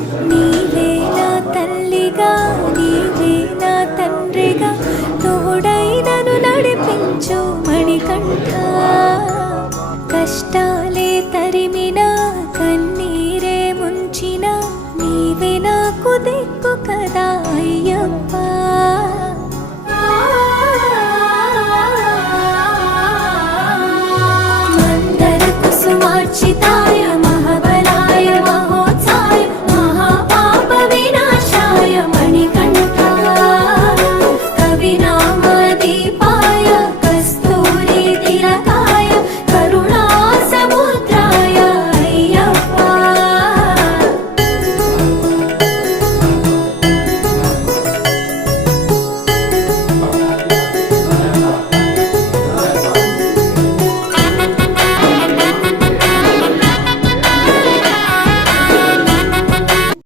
నీవే నా తల్లిగా, నీవే నా తండ్రిగా, తోడై నన్ను నడిపించు మణికంఠ. కష్టాలే తరిమినా, కన్నీరే ముంచిన, నీవే నాకు దిక్కు కదా అయ్యప్ప.